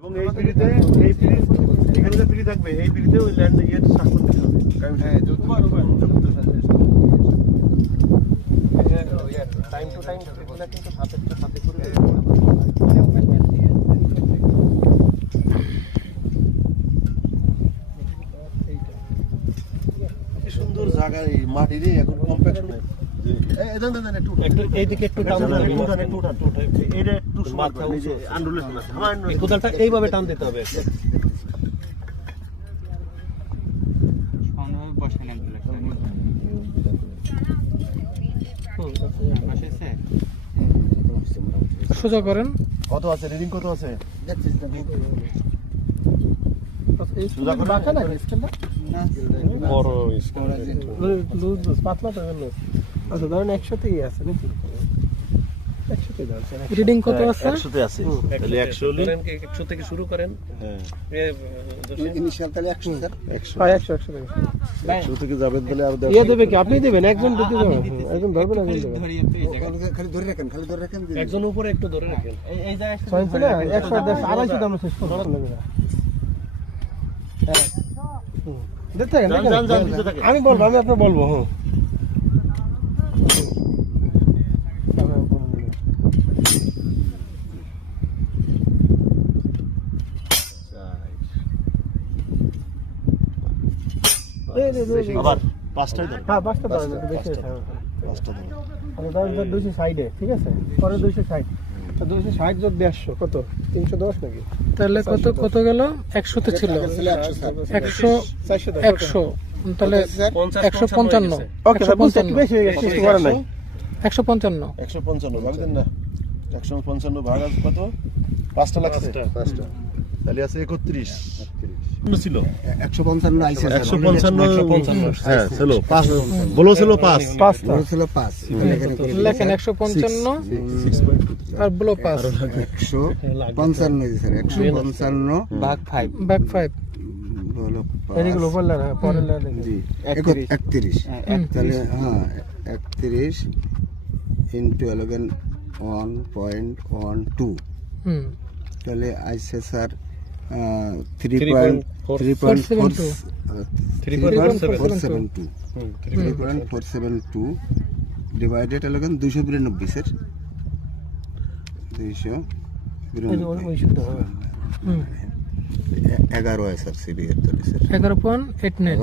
এবং এই পিড়িতে এখানে যে পিড়ি থাকবে এই পিড়িতে ওই ল্যান্ড ইয়েটা সাফ করতে হবে। টাইম টু টাইম কিন্তু সাথে করে সুন্দর জায়গা এই মাটির এখন কম্প্যাক্ট নেই। একটু এইদিকে একটু টান এটা একটু মাথা নিচে আন্ডুলেশন আছে। আমার কোদালটা এইভাবে টান দিতে হবে। সোজা করেন। কত আছে রিডিং কত আছে? আচ্ছা ধরেন 100তেই আছে নাকি? 100তে যাচ্ছে। রিডিং কত আছে? 100তে আছে। তাহলে 100 ধরেন কি 100 থেকে শুরু করেন। হ্যাঁ ইনিশিয়াল তাহলে 100 স্যার 100 হ্যাঁ 100 থেকে যাবেন তাহলে আর ইয়ে দেবে কি আপনি দেবেন? একজন দিতে দেবেন, একজন ধরবেন, একজন দেবেন। খালি ধরে রাখেন একজন উপরে একটু ধরে রাখেন। এই জায়গায় 100 না 100 250 দাম শেষ করতে লাগবে। হ্যাঁ দিতে থাকেন, দিতে থাকেন। আমি বলবো, আমি আপনাকে বলবো। হ্যাঁ আবার পাঁচটাই ধরেন। হ্যাঁ পাঁচটা ধরেন, একটু বেশি আছে। পাঁচটা ধরেন। আমি ধরেন 200 সাইডে, ঠিক আছে? পরে 260 তো 260 যোগ 150 কত? 310 নাকি? তাহলে কত গেল? 100তে ছিল 100 100 তাহলে 155। ওকে বুঝতে একটু বেশি হয়ে গেছে, কিছু করে নাই। 155 155 ভাগ দেন না। 155 ভাগ আছে কত? পাঁচটা লাগছে। পাঁচটা তাহলে আছে 31 ছিল 155 আইছে স্যার 155 হ্যাঁ ছিল 5 বলো ছিল 5 বড় ছিল 5 লেখেন 155 আর বলো 5 155 স্যার 155 ভাগ 5 ব্যাক 5 বলো এদিকে উপর লেখা পরে লেখা জি 31 তাহলে হ্যাঁ 31 ইনটু 1.12 তাহলে আইছে স্যার 3.472 ডিভাইডেড 292 স্যার 292 11 হয় স্যার সিডি এর তাহলে স্যার 11.89